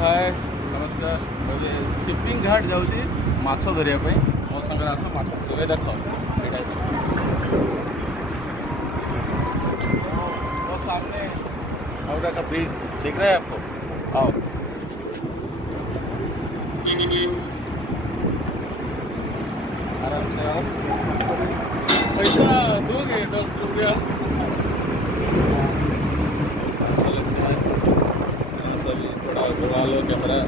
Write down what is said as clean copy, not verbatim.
हाय नमस्कार मुझे शिपिंग घाट जाऊँगी माछ धरिया मो सागर आस माछ धरिया देख वो सामने हावड़ा का ब्रिज दिख रहा है आपको। आओ आराम से आओ। पैसा दोगे 10 रुपया। चलो सभी थोड़ा घुमा लो कैमरा।